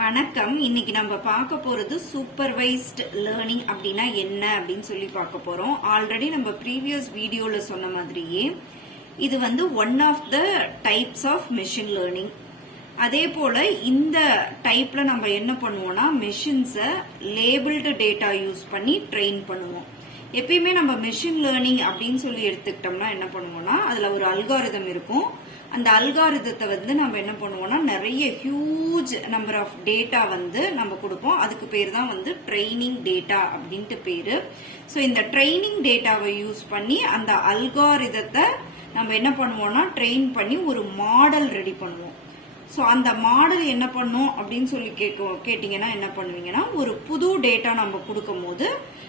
வணக்கம். இன்னைக்கு நம்ம பார்க்க போறது சூப்பர்வைஸ்ட் லேர்னிங் அப்படின்னா என்ன அப்படின்னு சொல்லி பார்க்க போறோம். ஆல்ரெடி நம்ம ப்ரீவியஸ் வீடியோல சொன்ன மாதிரியே இது one of the types of machine learning. அதே போல இந்த டைப்ல நம்ம என்ன பண்ணுவோம்னா மெஷின்ஸை லேபிள்டு டேட்டா யூஸ் பண்ணி ட்ரெயின் பண்ணுவோம். எப்பயுமே நம்ம மெஷின் லேர்னிங் அப்படின்னு சொல்லி எடுத்துக்கிட்டோம்னா என்ன பண்ணுவோம்னா அதுல ஒரு அல்காரிதம் இருக்கும். அந்த அல்காரிதத்தை நம்ம என்ன பண்ணுவோம்னா நிறைய ஹியூஜ் நம்பர் ஆஃப் டேட்டா நம்ம கொடுப்போம். அதுக்கு பேர் தான் ட்ரைனிங் டேட்டா அப்படின்ட்டு பேரு. ஸோ இந்த ட்ரைனிங் டேட்டாவை யூஸ் பண்ணி அந்த அல்காரிதத்தை நம்ம என்ன பண்ணுவோம்னா ட்ரெயின் பண்ணி ஒரு மாடல் ரெடி பண்ணுவோம். ஸோ அந்த மாடல் என்ன பண்ணும் அப்படின்னு சொல்லி கேட்டீங்கன்னா என்ன பண்ணுவீங்கன்னா ஒரு புது டேட்டா நம்ம கொடுக்கும் போது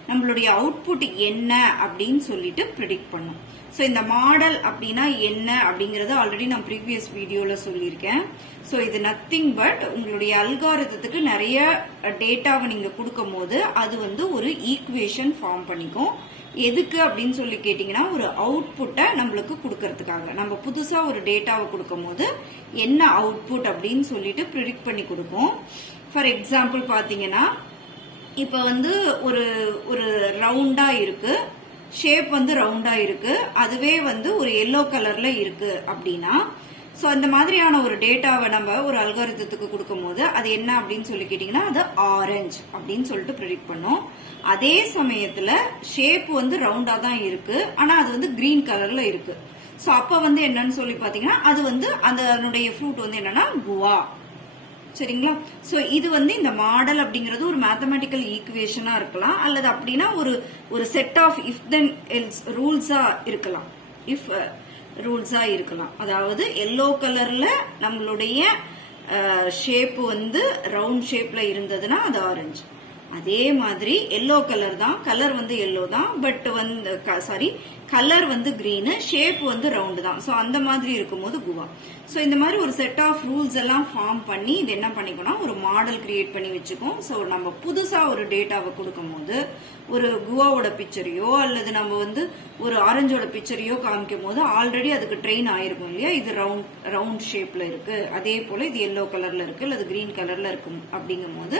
நம்மளுடைய அவுட்புட் என்ன அப்படின்னு சொல்லிட்டு ப்ரிடிக்ட் பண்ணும். ஸோ இந்த மாடல் அப்படின்னா என்ன அப்படிங்கறது ஆல்ரெடி நான் ப்ரீவியஸ் வீடியோல சொல்லியிருக்கேன். ஸோ இது நத்திங் பட் உங்களுடைய அல்காரிதத்துக்கு நிறைய டேட்டாவை நீங்க கொடுக்கும் போது அது ஒரு ஈக்குவேஷன் ஃபார்ம் பண்ணிக்கும். எதுக்கு அப்படின்னு சொல்லி கேட்டீங்கன்னா ஒரு அவுட்புட்டை நம்மளுக்கு கொடுக்கறதுக்காக. நம்ம புதுசா ஒரு டேட்டாவை கொடுக்கும் போது என்ன அவுட்புட் அப்படின்னு சொல்லிட்டு ப்ரிடிக்ட் பண்ணி கொடுக்கும். ஃபார் எக்ஸாம்பிள் பாத்தீங்கன்னா இப்ப ஒரு ஒரு ரவுண்டா இருக்கு, ஷேப் ரவுண்டா இருக்கு, அதுவே ஒரு எல்லோ கலர்ல இருக்கு அப்படின்னா சோ அந்த மாதிரியான ஒரு டேட்டாவை நம்ம ஒரு அல்காரிதத்துக்கு கொடுக்கும் போது அது என்ன அப்படின்னு சொல்லி கேட்டீங்கன்னா அது ஆரஞ்சு அப்படின்னு சொல்லிட்டு ப்ரெடிக்ட் பண்ணும். அதே சமயத்துல ஷேப் ரவுண்டா தான் இருக்கு, ஆனா அது கிரீன் கலர்ல இருக்கு. சோ அப்ப என்னன்னு சொல்லி பாத்தீங்கன்னா அது அதனுடைய ஃப்ரூட் என்னன்னா குவா. சரிங்களா? சோ இது இந்த மாடல் அப்படிங்கிறது ஒரு மேத்தமெட்டிக்கல் ஈக்குவேஷனா இருக்கலாம், அல்லது அப்படின்னா ஒரு set of if then else ரூல்ஸா இருக்கலாம். இஃப் ரூல்ஸா இருக்கலாம். அதாவது எல்லோ கலர்ல நம்மளுடைய ஷேப் ரவுண்ட் ஷேப்ல இருந்ததுன்னா அது ஆரஞ்சு. அதே மாதிரி எல்லோ கலர் தான், கலர் எல்லோ தான், but sorry colour green, shape round தான். சோ அந்த மாதிரி இருக்கும்போது குவா. சோ இந்த மாதிரி ஒரு செட் ஆஃப் ரூல்ஸ் எல்லாம் ஃபார்ம் பண்ணி இது என்ன பண்ணிக்கணும் ஒரு மாடல் கிரியேட் பண்ணி வச்சுக்கோம். சோ நம்ம புதுசா ஒரு டேட்டாவை கொடுக்கும் போது ஒரு குவாவோட பிக்சரையோ அல்லது நம்ம ஒரு ஆரஞ்சோட பிக்சரையோ காமிக்கும் போது ஆல்ரெடி அதுக்கு ட்ரெயின் ஆயிருக்கும் இல்லையா. இது ரவுண்ட் ஷேப்ல இருக்கு, அதே போல இது எல்லோ கலர்ல இருக்கு அல்லது கிரீன் கலர்ல இருக்கும் அப்படிங்கும் போது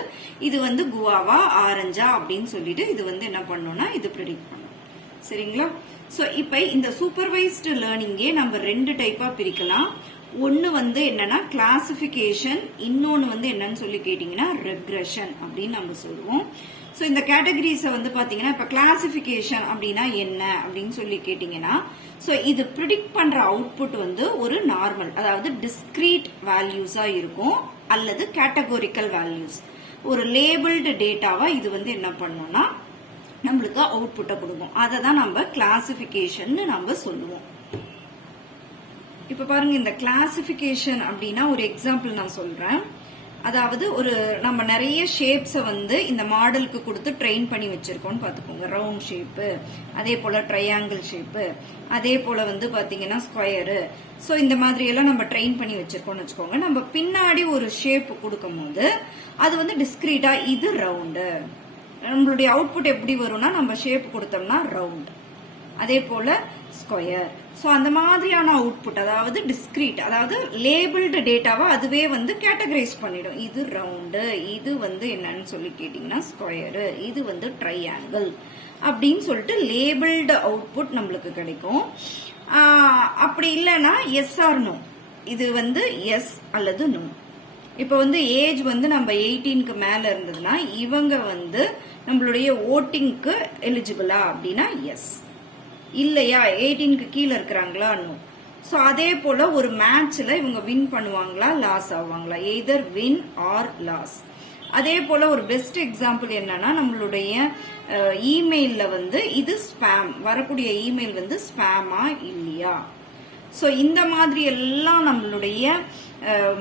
இது குவாவா ஆரஞ்சா அப்படின்னு சொல்லிட்டு இது என்ன பண்ணணும்னா இது ப்ரெடிக்ட் பண்ணும். சரிங்களா? சோ இப்ப இந்த சூப்பர்வைஸ்டு லேர்னிங்கே நம்ம ரெண்டு டைப்பா பிரிக்கலாம். ஒன்னு என்னன்னா கிளாசிபிகேஷன், இன்னொன்னு என்னன்னு சொல்லி கேட்டீங்கன்னா ரெக்ரெஷன் அப்படின்னு நம்ம சொல்லுவோம். சோ இந்த கேட்டகரிஸ பாத்தீங்கன்னா இப்ப கிளாசிபிகேஷன் அப்படின்னா என்ன அப்படின்னு சொல்லி கேட்டீங்கன்னா சோ இது ப்ரிடிக்ட் பண்ற அவுட்புட் ஒரு நார்மல், அதாவது டிஸ்கிரீட் வேல்யூஸா இருக்கும் அல்லது கேட்டகோரிக்கல் வேல்யூஸ். ஒரு லேபிள்டு டேட்டாவா இது என்ன பண்ணோம்னா நம்மளுக்கு அவுட்புட்டை கொடுக்கும். அதை தான் நம்ம கிளாசிபிகேஷன் நம்ம சொல்லுவோம். இப்ப பாருங்க இந்த கிளாசிபிகேஷன் அப்படின்னா ஒரு எக்ஸாம்பிள் நான் சொல்றேன். அதாவது நம்ம நிறைய ஷேப்ஸை இந்த மாடலுக்கு கொடுத்து ட்ரெயின் பண்ணி வச்சிருக்கோம்னு பாத்துக்கோங்க. ரவுண்ட் ஷேப்பு, அதே போல ட்ரையாங்கிள் ஷேப்பு, அதே போல பாத்தீங்கன்னா ஸ்கொயரு. சோ இந்த மாதிரி எல்லாம் நம்ம ட்ரெயின் பண்ணி வச்சிருக்கோம்னு வச்சுக்கோங்க. நம்ம பின்னாடி ஒரு ஷேப் கொடுக்கும் போது அது டிஸ்கிரீட்டா இது ரவுண்டு. நம்மளுடைய அவுட்புட் எப்படி வரும்னா நம்ம ஷேப் கொடுத்தோம்னா ரவுண்ட், அதே போல ஸ்கொயர். சோ அந்த மாதிரியான அவுட்புட் அதாவது டிஸ்கிரீட், அதாவது லேபிள்டு டேட்டாவை அதுவே கேட்டகரைஸ் பண்ணிடும். இது ரவுண்டு, இது என்னன்னு சொல்லி கேட்டீங்கன்னா ஸ்கொயரு, இது ட்ரையாங்கிள் அப்படின்னு சொல்லிட்டு லேபிள்டு அவுட்புட் நம்மளுக்கு கிடைக்கும். அப்படி இல்லைன்னா எஸ் ஆர் நோ, இது எஸ் அல்லது நோ. இப்ப ஏஜ் நம்ம 18க்கு மேல இருந்ததுன்னா இவங்க நம்மளுடைய ஓட்டிங்க்கு எலிஜிபிளா அப்படின்னா எஸ், இல்லையா 18க்கு கீழே இருக்கிறாங்களா நோ. சோ அதே போல ஒரு மேட்ச்ல இவங்க வின் பண்ணுவாங்களா லாஸ் ஆவாங்களா, எய்தர் வின் ஆர் லாஸ். அதே போல ஒரு பெஸ்ட் எக்ஸாம்பிள் என்னன்னா நம்மளுடைய இமெயில்ல இது ஸ்பேம், வரக்கூடிய இமெயில் ஸ்பேமா இல்லையா. சோ இந்த மாதிரி எல்லாம் நம்மளுடைய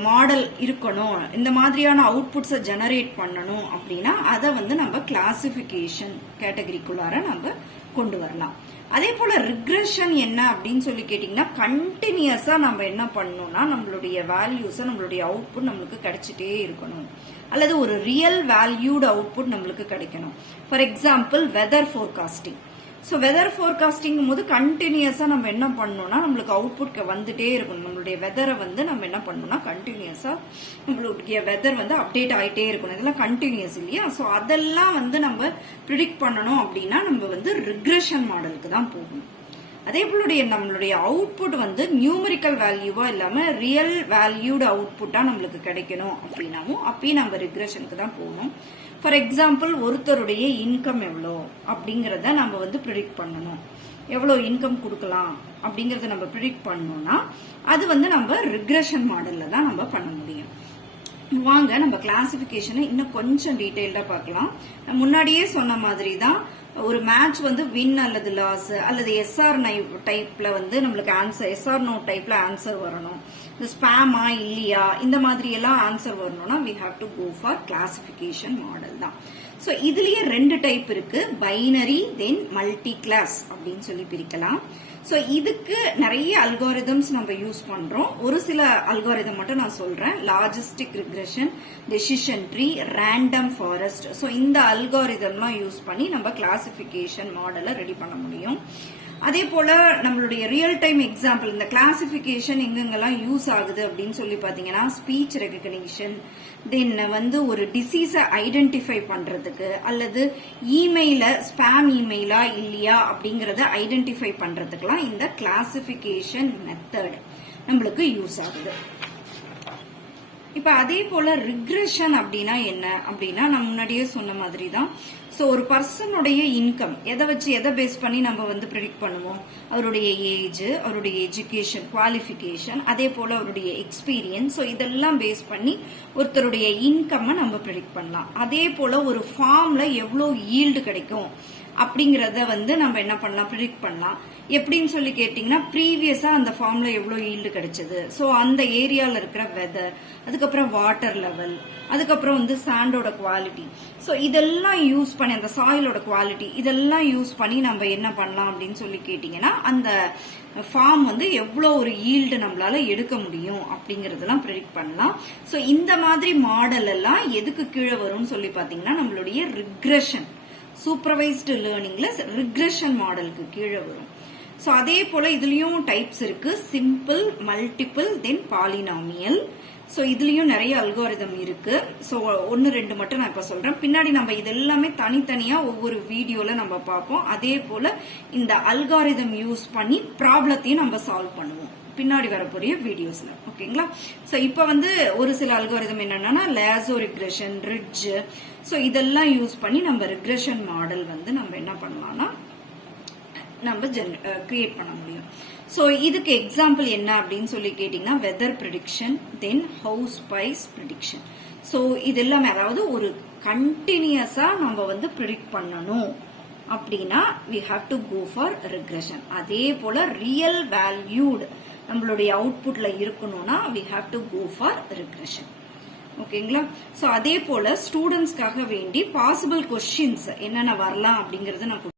மாடல் இருக்கணும், இந்த மாதிரியான அவுட்புட்ஸை ஜெனரேட் பண்ணணும் அப்படின்னா அதை நம்ம கிளாசிபிகேஷன் கேட்டகரிக்குள்ளார நம்ம கொண்டு வரலாம். அதே போல ரிக்ரெஷன் என்ன அப்படின்னு சொல்லி கேட்டீங்கன்னா கண்டினியூஸா நம்ம என்ன பண்ணணும்னா நம்மளுடைய வேல்யூஸை நம்மளுடைய அவுட்புட் நம்மளுக்கு கிடைச்சிட்டே இருக்கணும், அல்லது ஒரு ரியல் வேல்யூடு அவுட்புட் நம்மளுக்கு கிடைக்கணும். For example weather forecasting. So weather forecasting போது கண்டினியூஸா நம்ம என்ன பண்ணணும்னா நம்மளுக்கு அவுட்புட் வந்துட்டே இருக்கணும். நம்மளுடைய வெதரை வந்து நம்ம என்ன பண்ணணும்னா கண்டினியூஸா நம்மளுடைய வெதர் வந்து அப்டேட் ஆகிட்டே இருக்கணும். இதெல்லாம் கண்டினியூஸ் இல்லையா? ஸோ அதெல்லாம் வந்து நம்ம ப்ரிடிக்ட் பண்ணணும் அப்படின்னா நம்ம வந்து ரிக்ரெஷன் மாடலுக்கு தான் போகணும். அதே போல நம்மளுடைய அவுட்புட் வந்து நியூமரிக்கல் வேல்யூவா இல்லாம ரியல் வேல்யூடு அவுட்புட்டா நம்மளுக்கு கிடைக்கணும் அப்படின்னாவும் அப்பயும் நம்ம ரிக்ரெஷனுக்கு தான் போகணும். ஃபார் எக்ஸாம்பிள் ஒருத்தருடைய இன்கம் எவ்வளோ அப்படிங்கறத நம்ம வந்து ப்ரிடிக்ட் பண்ணணும். எவ்வளவு இன்கம் கொடுக்கலாம் அப்படிங்கறத நம்ம ப்ரிடிக்ட் பண்ணோம்னா அது வந்து நம்ம ரிக்ரெஷன் மாடல்ல தான் நம்ம பண்ண முடியும். வாங்க நம்ம கிளாசிபிகேஷனை இன்னும் கொஞ்சம் டீடைல்டா பார்க்கலாம். முன்னாடியே சொன்ன மாதிரி தான் ஒரு மேட்ச் வந்து வின் அல்லது லாஸ் அல்லது எஸ்ஆர் டைப்ல வந்து நம்மளுக்கு ஆன்சர், எஸ்ஆர் நோ டைப்ல ஆன்சர் வரணும். இந்த ஸ்பேமா இல்லையா இந்த மாதிரி எல்லாம் ஆன்சர் வரணும்னா we have to go for classification model தான். சோ இதுலயே 2 டைப் இருக்கு, பைனரி தென் மல்டி கிளாஸ் அப்படின்னு சொல்லி பிரிக்கலாம். சோ இதுக்கு நிறைய அல்காரிதம்ஸ் நம்ம யூஸ் பண்றோம். ஒரு சில அல்காரிதம் மட்டும் நான் சொல்றேன். Logistic regression, decision tree, random forest. So இந்த அல்காரிதம்லாம் யூஸ் பண்ணி நம்ம கிளாசிபிகேஷன் மாடலை ரெடி பண்ண முடியும். அதே போல நம்மளுடைய ரியல் டைம் எக்ஸாம்பிள் இந்த கிளாசிபிகேஷன் எங்கெங்கெல்லாம் யூஸ் ஆகுது அப்படின்னு சொல்லி பாத்தீங்கன்னா ஸ்பீச் ரெகக்னிஷன், தென் வந்து ஒரு டிசீஸை ஐடென்டிஃபை பண்றதுக்கு அல்லது இமெயில ஸ்பேம் இமெயிலா இல்லையா அப்படிங்கறத ஐடென்டிஃபை பண்றதுக்குலாம் இந்த கிளாசிபிகேஷன் மெத்தட் நம்மளுக்கு யூஸ் ஆகுது. இப்ப அதே போல ரிக்ரெஷன் அப்படின்னா என்ன அப்படின்னா நான் முன்னாடியே சொன்ன மாதிரி தான். சோ ஒரு பர்சனுடைய இன்கம் எதை பேஸ் பண்ணி நம்ம வந்து ப்ரிடிக்ட் பண்ணுவோம்? அவருடைய ஏஜ், அவருடைய எஜுகேஷன் குவாலிஃபிகேஷன், அதே போல அவருடைய எக்ஸ்பீரியன்ஸ். ஸோ இதெல்லாம் பேஸ் பண்ணி ஒருத்தருடைய இன்கம் நம்ம ப்ரிடிக்ட் பண்ணலாம். அதே போல ஒரு ஃபார்ம்ல எவ்வளவு ஈல்டு கிடைக்கும் அப்படிங்கறத வந்து நம்ம என்ன பண்ணலாம், ப்ரிடிக்ட் பண்ணலாம். எப்படின்னு சொல்லி கேட்டீங்கன்னா ப்ரீவியஸா அந்த ஃபார்ம்ல எவ்வளவு ஈல்டு கிடைச்சது, ஸோ அந்த ஏரியால இருக்கிற வெதர், அதுக்கப்புறம் வாட்டர் லெவல், அதுக்கப்புறம் வந்து சாண்டோட குவாலிட்டி. ஸோ இதெல்லாம் யூஸ் பண்ணி அந்த சாயிலோட குவாலிட்டி இதெல்லாம் யூஸ் பண்ணி நம்ம என்ன பண்ணலாம் அப்படின்னு சொல்லி கேட்டீங்கன்னா அந்த ஃபார்ம் வந்து எவ்வளோ ஒரு ஈல்டு நம்மளால எடுக்க முடியும் அப்படிங்கறதெல்லாம் ப்ரெடிக்ட் பண்ணலாம். ஸோ இந்த மாதிரி மாடல் எல்லாம் எதுக்கு கீழே வரும்னு சொல்லி பாத்தீங்கன்னா நம்மளுடைய ரிக்ரெஷன், சூப்பர்வைஸ்டு லேர்னிங்ல ரிக்ரெஷன் மாடலுக்கு கீழே வரும். சோ அதே போல இதுலயும் டைப்ஸ் இருக்கு, சிம்பிள், மல்டிபிள், தென் பாலினாமியல். சோ இதுலயும் நிறைய அல்காரிதம் இருக்கு. சோ 1-2 மட்டும் நான் இப்ப சொல்றேன். பின்னாடி நம்ம இது எல்லாமே தனித்தனியா ஒவ்வொரு வீடியோல நம்ம பார்ப்போம். அதே போல இந்த அல்காரிதம் யூஸ் பண்ணி ப்ராப்ளத்தையும் நம்ம சால்வ் பண்ணுவோம் பின்னாடி வரக்கூடிய வீடியோஸ்ல. ஓகேங்களா? சோ இப்ப வந்து ஒரு சில அல்காரிதம் என்னன்னா லேசோ ரிக்ரெஷன், ரிட்ஜ். சோ இதெல்லாம் யூஸ் பண்ணி நம்ம ரிக்ரெஷன் மாடல் வந்து நம்ம என்ன பண்ணலாம்னா நம்ம கிரியேட் பண்ண முடியும். சோ இதுக்கு எக்ஸாம்பிள் என்ன அப்படின்னு சொல்லி கேட்டீங்கன்னா வெதர் ப்ரெடிக்ஷன், தென் ஹவுஸ் பிரைஸ் ப்ரெடிக்ஷன். சோ இது எல்லாமே அதாவது ஒரு கண்டினியூஸா நம்ம வந்து ப்ரெடிக்ட் பண்ணணும் அப்படின்னா we have to go for regression. அதே போல ரியல் வேல்யூடு நம்மளுடைய அவுட்புட்ல இருக்கணும்னா we have to go for regression. ஓகேங்களா? சோ அதே போல ஸ்டூடெண்ட்ஸ்க்காக வேண்டி பாசிபிள் கொஸ்டின்ஸ் என்னென்ன வரலாம் அப்படிங்கறத நான்